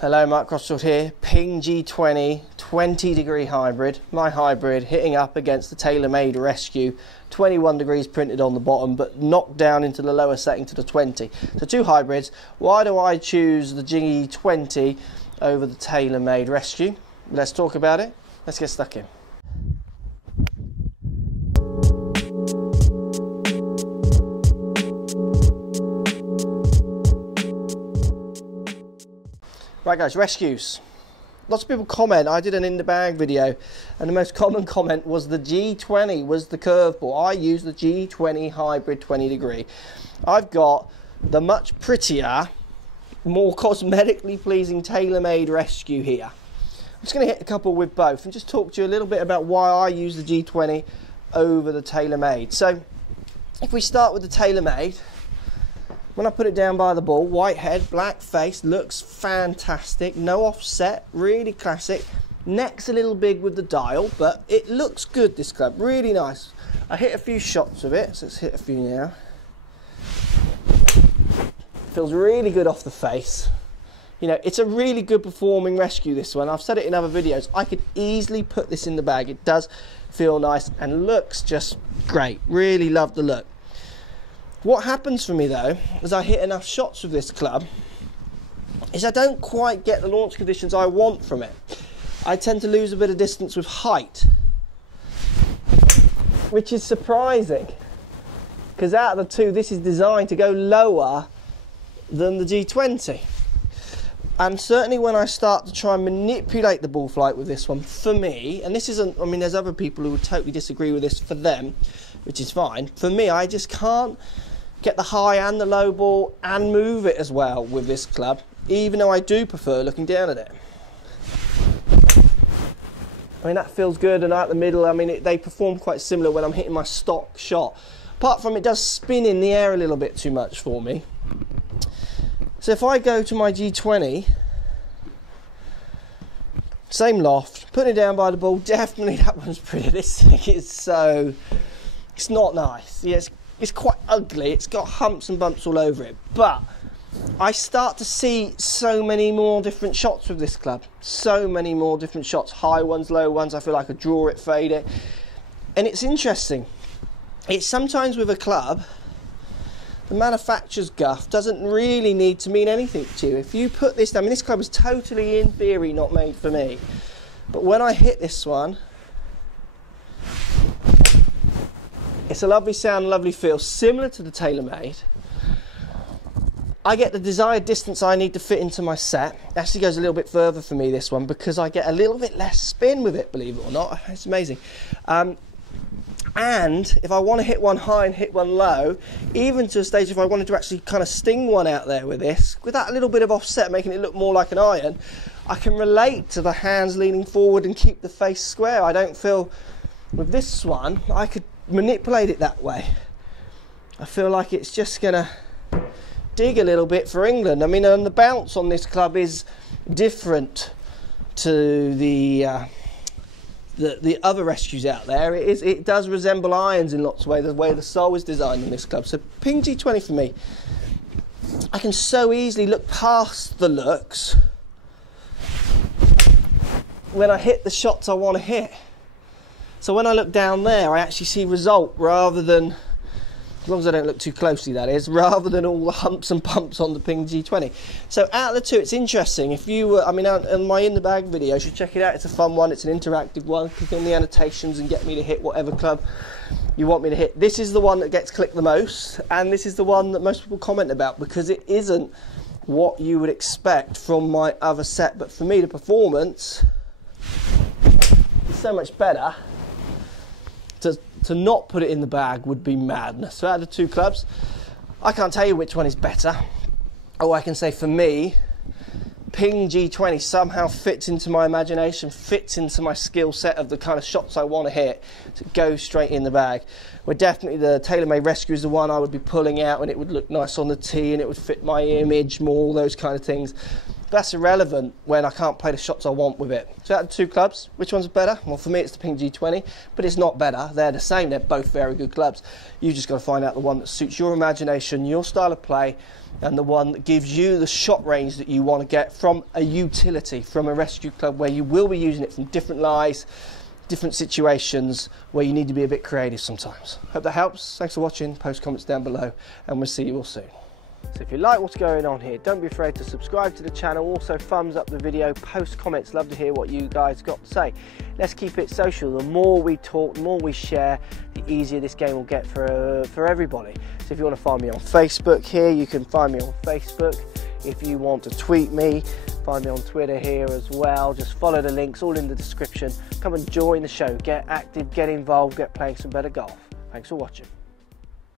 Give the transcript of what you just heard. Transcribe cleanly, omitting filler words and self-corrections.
Hello, Mark Crossfield here. Ping G20 20-degree hybrid. My hybrid hitting up against the TaylorMade Recue. 21 degrees printed on the bottom, but knocked down into the lower setting to the 20. So two hybrids. Why do I choose the G20 over the TaylorMade Recue? Let's talk about it. Let's get stuck in. Right guys, Recues. Lots of people comment. I did an in the bag video and the most common comment was the G20 was the curveball. I use the G20 hybrid 20 degree. I've got the much prettier, more cosmetically pleasing TaylorMade Recue here. I'm just going to hit a couple with both and just talk to you a little bit about why I use the G20 over the TaylorMade. So if we start with the TaylorMade, when I put it down by the ball, white head, black face, looks fantastic. No offset, really classic. Neck's a little big with the dial, but it looks good, this club, really nice. I hit a few shots of it, so let's hit a few now. Feels really good off the face. You know, it's a really good performing Recue, this one. I've said it in other videos. I could easily put this in the bag. It does feel nice and looks just great. Really love the look. What happens for me though, as I hit enough shots with this club, is I don't quite get the launch conditions I want from it. I tend to lose a bit of distance with height, which is surprising, because out of the two, this is designed to go lower than the G20. And certainly when I start to try and manipulate the ball flight with this one, for me, and this isn't, I mean, there's other people who would totally disagree with this for them, which is fine. For me, I just can't get the high and the low ball and move it as well with this club, even though I do prefer looking down at it. I mean, that feels good, and out the middle, I mean, they perform quite similar when I'm hitting my stock shot. Apart from it does spin in the air a little bit too much for me. So if I go to my G20, same loft, putting it down by the ball, definitely that one's pretty. This thing is so, it's not nice. Yeah, it's quite ugly. It's got humps and bumps all over it. But I start to see so many more different shots with this club. So many more different shots. High ones, low ones. I feel like I could draw it, fade it. And it's interesting. It's sometimes with a club, the manufacturer's guff doesn't really need to mean anything to you. If you put this, I mean, this club is totally, in theory, not made for me. But when I hit this one, it's a lovely sound, lovely feel, similar to the TaylorMade. I get the desired distance I need to fit into my set. It actually goes a little bit further for me, this one, because I get a little bit less spin with it, believe it or not. It's amazing. And if I want to hit one high and hit one low, even to a stage if I wanted to actually kind of sting one out there with this, with that little bit of offset, making it look more like an iron, I can relate to the hands leaning forward and keep the face square. I don't feel, with this one, I could manipulate it that way. I feel like it's just gonna dig a little bit for England. I mean, and the bounce on this club is different to the other Recues out there. It does resemble irons in lots of ways, the way the sole is designed in this club. So Ping G20 for me, I can so easily look past the looks when I hit the shots I want to hit. So when I look down there, I actually see result rather than, as long as I don't look too closely, that is, rather than all the humps and bumps on the Ping G20. So out of the two, it's interesting. If you were, I mean, on my in the bag video, you should check it out. It's a fun one. It's an interactive one. Click on the annotations and get me to hit whatever club you want me to hit. This is the one that gets clicked the most, and this is the one that most people comment about because it isn't what you would expect from my other set. But for me, the performance is so much better. To not put it in the bag would be madness. So out of the two clubs, I can't tell you which one is better. Oh, I can say for me, Ping G20 somehow fits into my imagination, fits into my skill set of the kind of shots I want to hit to go straight in the bag. Where definitely the TaylorMade Recue is the one I would be pulling out and it would look nice on the tee and it would fit my image more, all those kind of things. that's irrelevant when I can't play the shots I want with it. So out of 2 clubs, which one's better? Well, for me it's the Ping G20, but it's not better. They're the same, they're both very good clubs. You've just got to find out the one that suits your imagination, your style of play, and the one that gives you the shot range that you want to get from a utility, from a rescue club where you will be using it from different lies, different situations where you need to be a bit creative sometimes. Hope that helps. Thanks for watching. Post comments down below and we'll see you all soon. So if you like what's going on here, don't be afraid to subscribe to the channel. Also thumbs up the video, post comments. Love to hear what you guys got to say. Let's keep it social. The more we talk, the more we share, the easier this game will get for everybody. So if you want to find me on Facebook here, you can find me on Facebook. If you want to tweet me, find me on Twitter here as well. Just follow the links, all in the description. Come and join the show. Get active, get involved, get playing some better golf. Thanks for watching.